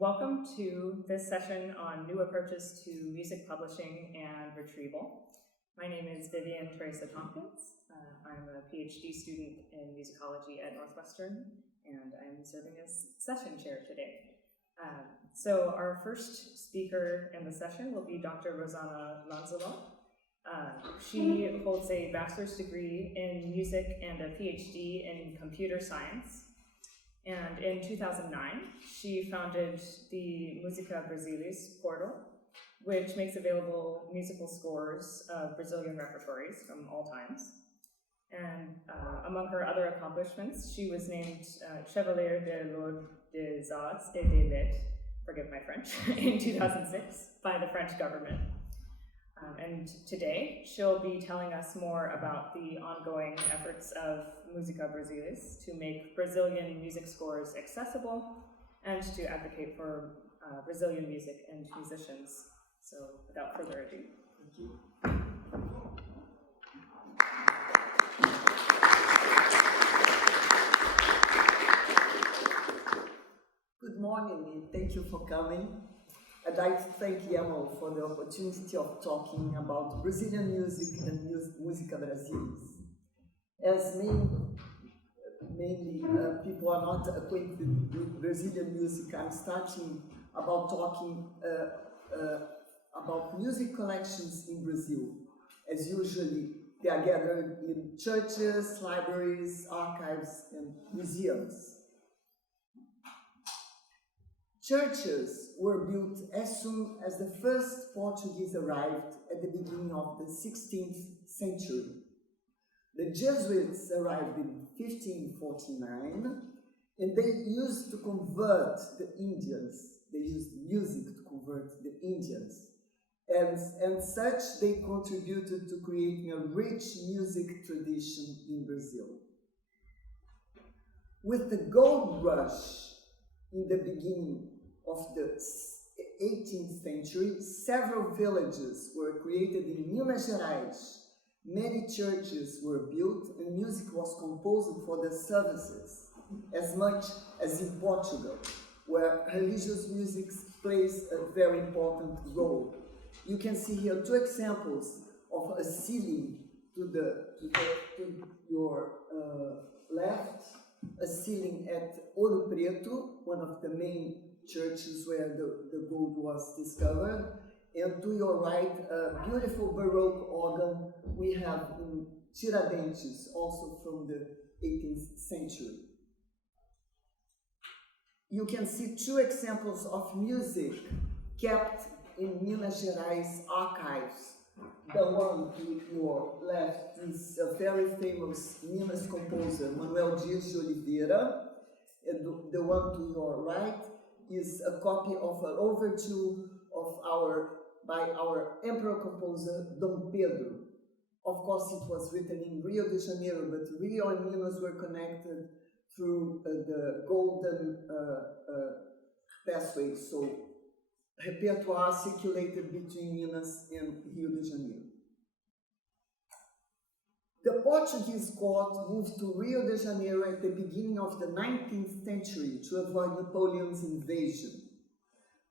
Welcome to this session on new approaches to music publishing and retrieval. My name is Vivian Teresa Tompkins. I'm a PhD student in musicology at Northwestern, and I'm serving as session chair today. So our first speaker in the session will be Dr. Rosana Lanzelotte. She holds a bachelor's degree in music and a PhD in computer science. And in 2009, she founded the Musica portal, which makes available musical scores of Brazilian repertories from all times. And among her other accomplishments, she was named Chevalier de l'Ordre des Arts et des Lettres, forgive my French, in 2006 by the French government. And today, she'll be telling us more about the ongoing efforts of Musica to make Brazilian music scores accessible and to advocate for Brazilian music and musicians. So without further ado. Thank you. Good morning and thank you for coming. I'd like to thank IAML for the opportunity of talking about Brazilian music and Musica Brasileiras. As mainly people are not acquainted with Brazilian music, I'm starting about talking about music collections in Brazil. As usually, they are gathered in churches, libraries, archives, and museums. Churches were built as soon as the first Portuguese arrived at the beginning of the 16th century. The Jesuits arrived in 1549, and they used to convert the Indians. They used music to convert the Indians. And such, they contributed to creating a rich music tradition in Brazil. With the gold rush in the beginning of the 18th century, several villages were created in Minas Gerais. Many churches were built and music was composed for the services, as much as in Portugal, where religious music plays a very important role. You can see here two examples of a ceiling to your left, a ceiling at Ouro Preto, one of the main churches where the gold was discovered, and to your right, a beautiful Baroque organ we have in Tiradentes, also from the 18th century. You can see two examples of music kept in Minas Gerais archives. The one to your left is a very famous Minas composer, Manuel Dias de Oliveira, and the one to your right is a copy of an overture by our emperor composer, Dom Pedro. Of course, it was written in Rio de Janeiro, but Rio and Minas were connected through the golden pathway, so repertoire circulated between Minas and Rio de Janeiro. The Portuguese court moved to Rio de Janeiro at the beginning of the 19th century to avoid Napoleon's invasion.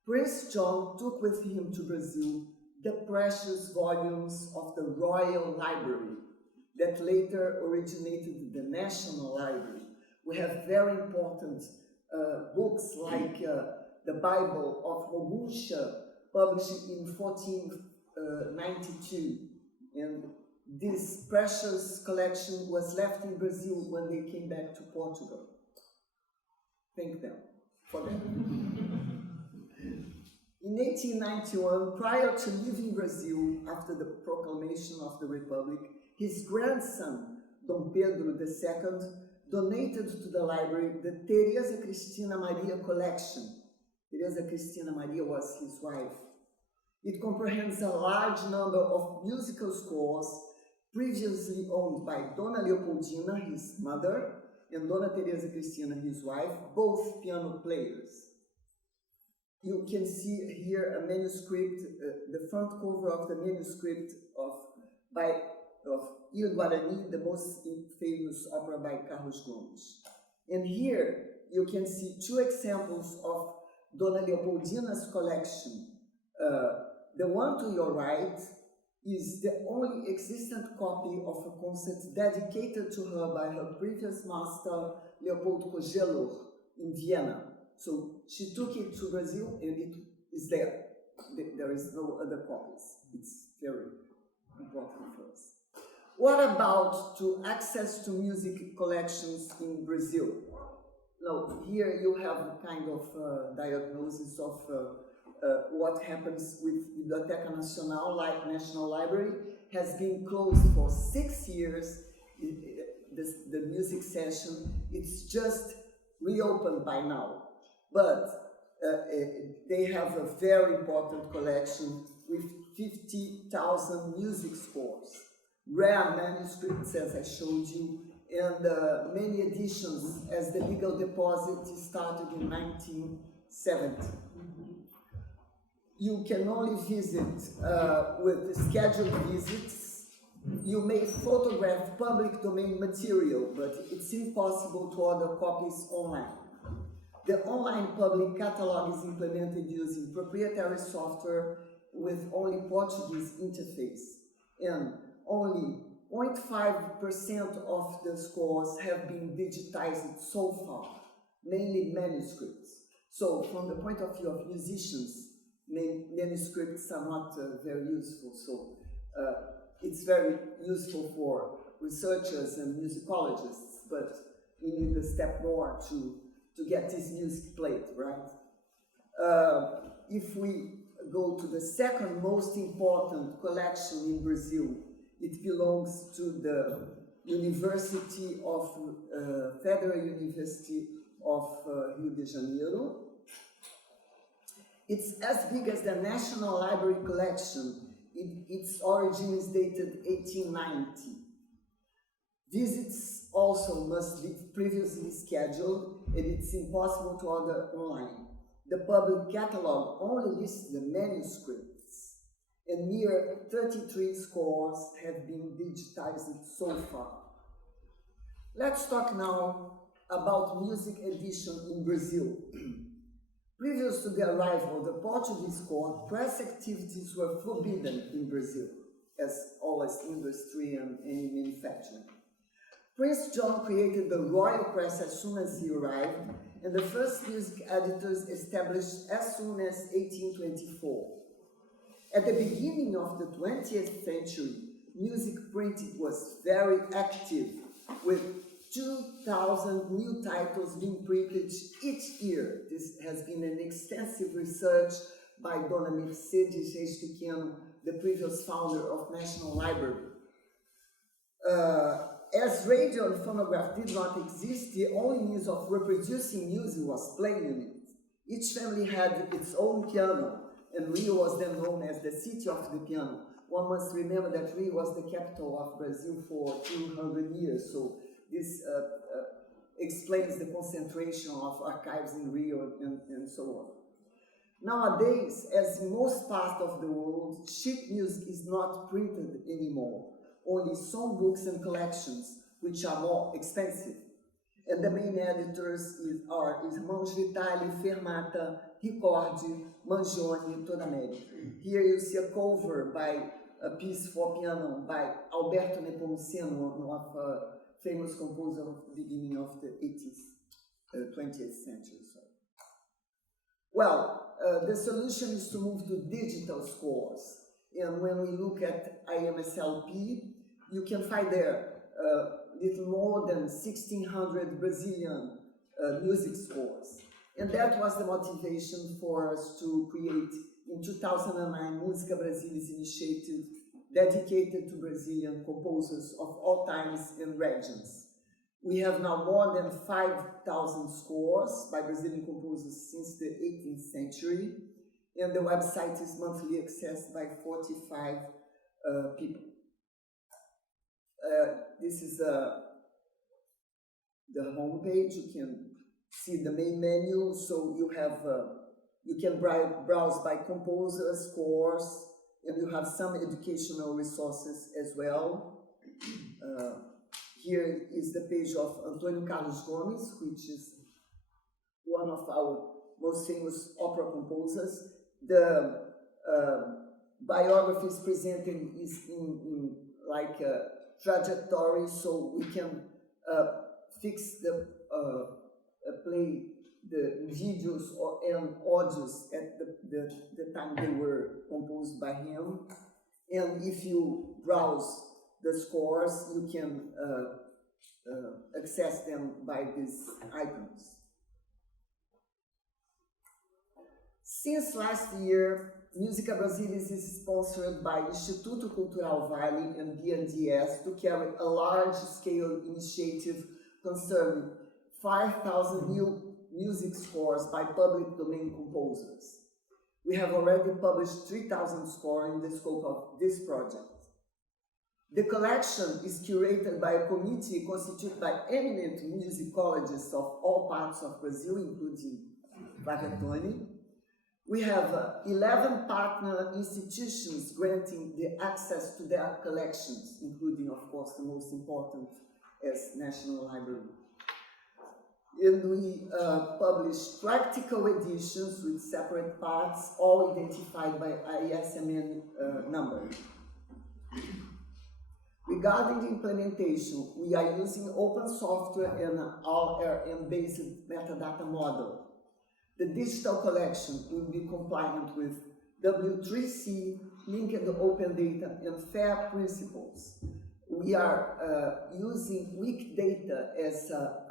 Prince John took with him to Brazil the precious volumes of the Royal Library that later originated the National Library. We have very important books like the Bible of Robucha, published in 1492. And this precious collection was left in Brazil when they came back to Portugal. Thank them for that. In 1891, prior to leaving Brazil after the proclamation of the Republic, his grandson, Dom Pedro II, donated to the library the Teresa Cristina Maria collection. Teresa Cristina Maria was his wife. It comprehends a large number of musical scores previously owned by Dona Leopoldina, his mother, and Dona Teresa Cristina, his wife, both piano players. You can see here a manuscript, the front cover of the manuscript of Il Guarani, the most famous opera by Carlos Gomes. And here you can see two examples of Dona Leopoldina's collection. The one to your right is the only existent copy of a concert dedicated to her by her previous master, Leopold Kogelor, in Vienna. So she took it to Brazil and it is there. There is no other copies. It's very important for us. What about to access to music collections in Brazil? Now, here you have a kind of diagnosis of what happens with Biblioteca Nacional, like National Library, has been closed for 6 years. The music session, it's just reopened by now. But they have a very important collection with 50,000 music scores, rare manuscripts, as I showed you, and many editions, as the legal deposit started in 1970. You can only visit with scheduled visits. You may photograph public domain material, but it's impossible to order copies online. The online public catalog is implemented using proprietary software with only Portuguese interface, and only 0.5% of the scores have been digitized so far, mainly manuscripts. So from the point of view of musicians, manuscripts are not very useful, so it's very useful for researchers and musicologists, but we need a step more to get this music played, right? If we go to the second most important collection in Brazil, it belongs to the University of Federal University of Rio de Janeiro. It's as big as the National Library collection. Its origin is dated 1890. Visits also must be previously scheduled, and it's impossible to order online. The public catalog only lists the manuscripts, and mere 33 scores have been digitized so far. Let's talk now about music edition in Brazil. Previous to the arrival of the Portuguese court, press activities were forbidden in Brazil, as always industry and any manufacturing. Prince John created the royal press as soon as he arrived, and the first music editors established as soon as 1824. At the beginning of the 20th century, music printing was very active, with 2,000 new titles being printed each year. This has been an extensive research by Dona Mercedes Reis Pequeno, the previous founder of National Library. As radio and phonograph did not exist, the only means of reproducing music was playing it. Each family had its own piano, and Rio was then known as the city of the piano. One must remember that Rio was the capital of Brazil for 200 years, so this explains the concentration of archives in Rio and so on. Nowadays, as in most parts of the world, sheet music is not printed anymore, only songbooks and collections, which are more expensive. And the main editors are Irmãos Vitali, Fermata, Ricordi, Mangione, Toda América. Here you see a cover by a piece for piano by Alberto Nepomuceno, one of famous composer of the beginning of the 20th century. Well, the solution is to move to digital scores. And when we look at IMSLP, you can find there little more than 1,600 Brazilian music scores. And that was the motivation for us to create, in 2009, Musica Brasilis initiative dedicated to Brazilian composers of all times and regions. We have now more than 5,000 scores by Brazilian composers since the 18th century, and the website is monthly accessed by 45 people. This is the home page. You can see the main menu, so you have you can browse by composer, scores, and you have some educational resources as well. Here is the page of Antônio Carlos Gomes, which is one of our most famous opera composers. The biographies presented is in like a trajectory, so we can fix the play the videos and audios at the time they were composed by him. And if you browse the scores, you can access them by these icons. Since last year, Musica Brasileiras is sponsored by Instituto Cultural Vale and BNDES to carry a large-scale initiative concerning 5,000 new music scores by public domain composers. We have already published 3,000 scores in the scope of this project. The collection is curated by a committee constituted by eminent musicologists of all parts of Brazil, including Tony. We have 11 partner institutions granting the access to their collections, including, of course, the most important as National Library. And we publish practical editions with separate parts, all identified by ISMN number. Regarding the implementation, we are using open software and ORM-based metadata model. The digital collection will be compliant with W3C, linked open data, and FAIR principles. We are using Wikidata as a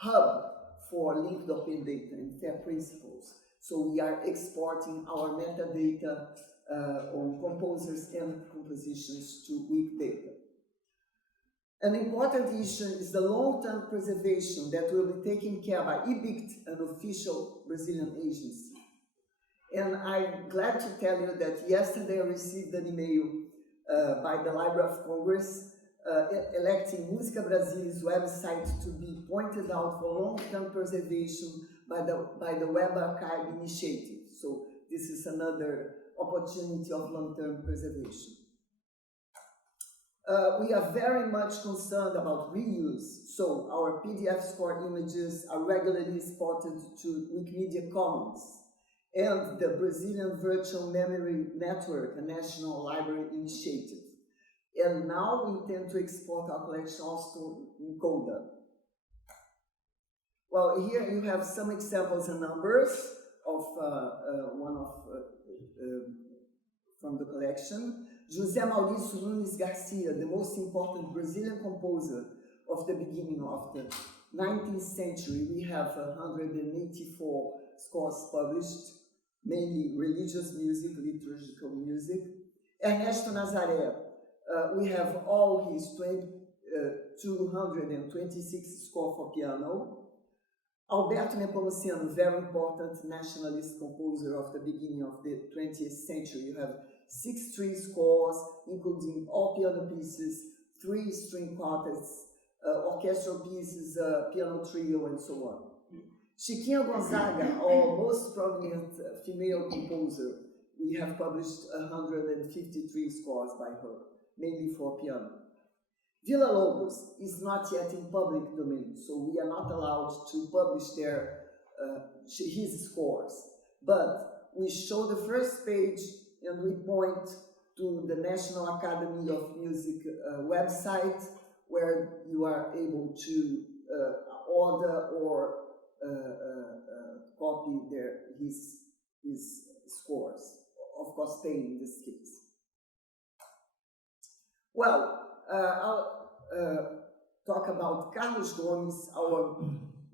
hub for linked open data and FAIR principles. So we are exporting our metadata on composers and compositions to Wikidata. An important issue is the long-term preservation that will be taken care by IBICT, an official Brazilian agency. And I'm glad to tell you that yesterday I received an email by the Library of Congress electing Musica Brasileiras website to be pointed out for long-term preservation by the Web Archive Initiative. So this is another opportunity of long-term preservation. We are very much concerned about reuse, so our PDF score images are regularly exported to Wikimedia Commons, and the Brazilian Virtual Memory Network, a national library initiative. And now we intend to export our collection also in Coda. Well, here you have some examples and numbers of from the collection. José Maurício Nunes Garcia, the most important Brazilian composer of the beginning of the 19th century. We have 184 scores published, mainly religious music, liturgical music. Ernesto Nazaré, we have all his 226 scores for piano. Alberto Nepomuceno, very important nationalist composer of the beginning of the 20th century. You have 6 string scores, including all piano pieces, 3 string quartets, orchestral pieces, piano trio, and so on. Chiquinha Gonzaga, our most prominent female composer, we have published 153 scores by her, mainly for piano. Villa Lobos is not yet in public domain, so we are not allowed to publish his scores. But we show the first page and we point to the National Academy of Music website, where you are able to order or copy his scores, of course paying in this case. Well, I'll talk about Carlos Gomes, our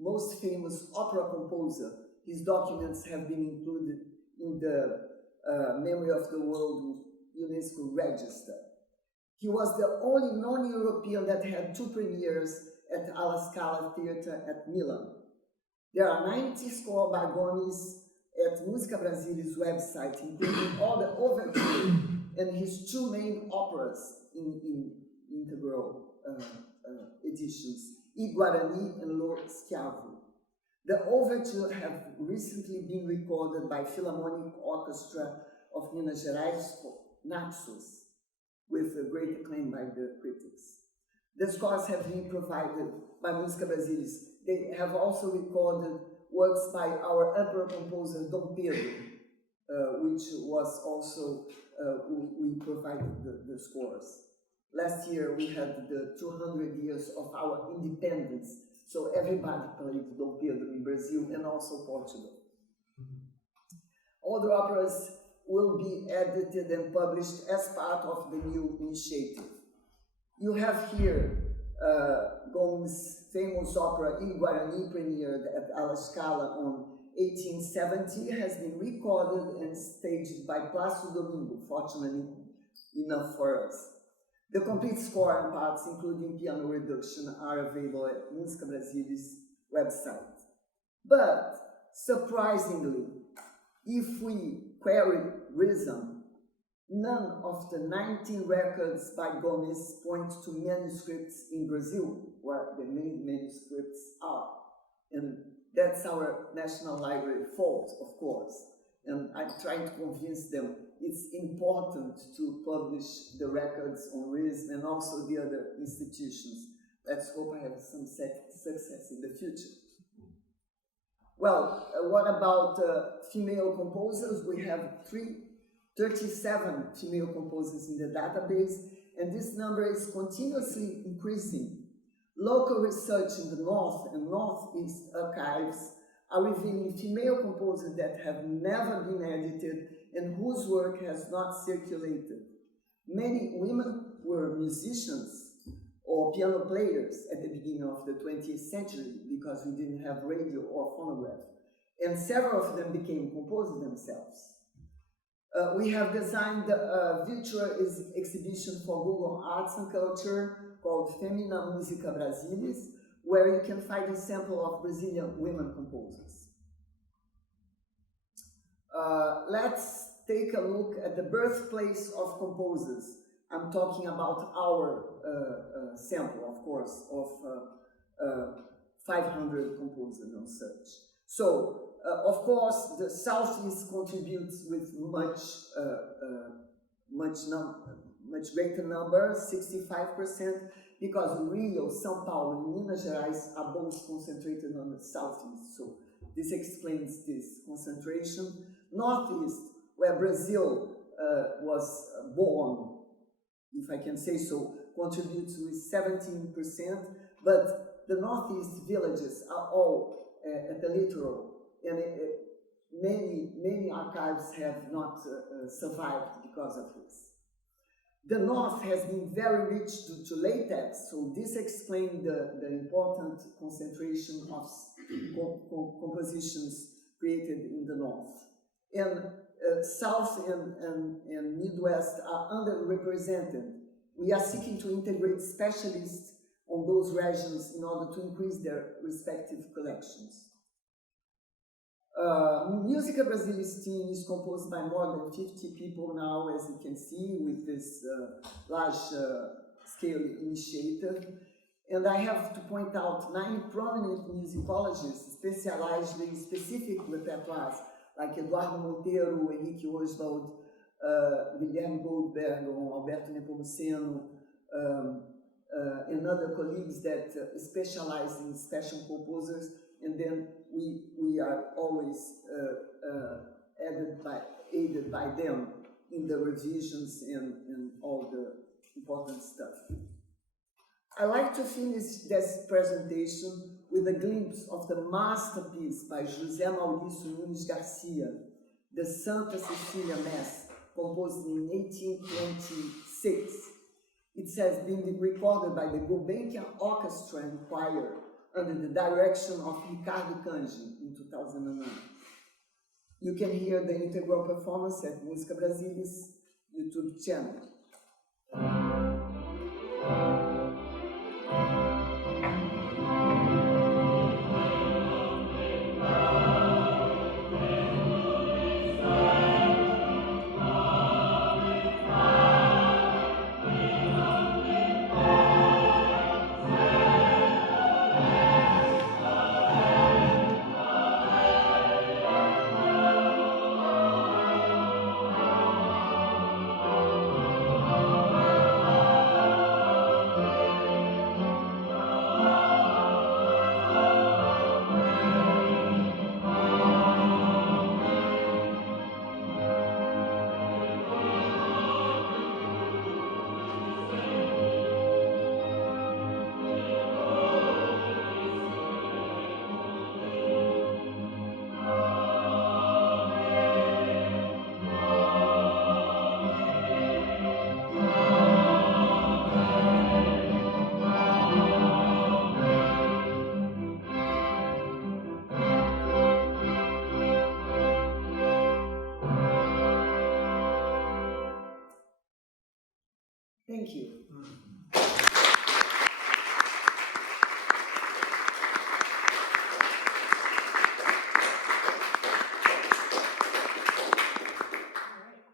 most famous opera composer. His documents have been included in the Memory of the World UNESCO Register. He was the only non-European that had 2 premieres at Alla Scala Theatre at Milan. There are 90 scores by Gomes at Musica Brasileiras website, including all the overture and his 2 main operas in integral editions, I Guarani and Lo Schiavo. The overture have recently been recorded by Philharmonic Orchestra of Minas Gerais, Naxos, with a great acclaim by the critics. The scores have been provided by Musica Brasileiras. They have also recorded works by our opera composer Dom Pedro, which was also, we provided the scores. Last year we had the 200 years of our independence, so everybody played Dom Pedro in Brazil and also Portugal. All the operas will be edited and published as part of the new initiative. You have here Gomes' famous opera Il Guarani, premiered at La Scala on 1870, has been recorded and staged by Plácido Domingo, fortunately enough for us. The complete score and parts, including piano reduction, are available at Musica Brasileiras website. But, surprisingly, if we query rhythm, none of the 19 records by Gomes point to manuscripts in Brazil, where the main manuscripts are. And that's our National Library fault, of course. And I'm trying to convince them it's important to publish the records on rhythm and also the other institutions. Let's hope I have some success in the future. Well, what about female composers? We have 37 female composers in the database, and this number is continuously increasing. Local research in the North and Northeast archives are revealing female composers that have never been edited and whose work has not circulated. Many women were musicians or piano players at the beginning of the 20th century because we didn't have radio or phonograph, and several of them became composers themselves. We have designed a virtual exhibition for Google Arts and Culture called Femina Musica Brasileiras, where you can find a sample of Brazilian women composers. Let's take a look at the birthplace of composers. I'm talking about our sample, of course, of 500 composers on search. So, of course, the Southeast contributes with much greater number, 65%, because Rio, São Paulo, and Minas Gerais are both concentrated on the Southeast. So this explains this concentration. Northeast, where Brazil was born, if I can say so, contributes with 17%, but the Northeast villages are all at the littoral, and many archives have not survived because of this. The North has been very rich to latex, so this explains the important concentration of compositions created in the North. And South and Midwest are underrepresented. We are seeking to integrate specialists on those regions in order to increase their respective collections. Musica Brasileiras team is composed by more than 50 people now, as you can see, with this large-scale initiative. And I have to point out 9 prominent musicologists specialized in specific repertoires, like Eduardo Monteiro, Henrique Oswald, Guilherme Goldberg, Alberto Nepomuceno, and other colleagues that specialize in special composers, and then we are always aided by them in the revisions and all the important stuff. I like to finish this presentation with a glimpse of the masterpiece by José Maurício Nunes Garcia, the Santa Cecília Mass, composed in 1826. It has been recorded by the Gulbenkian Orchestra and Choir under the direction of Ricardo Kanji in 2009. You can hear the integral performance at Musica Brasileiras YouTube channel. Thank you.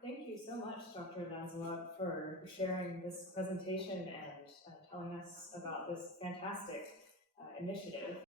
Thank you so much, Dr. Lanzelotte, for sharing this presentation and telling us about this fantastic initiative.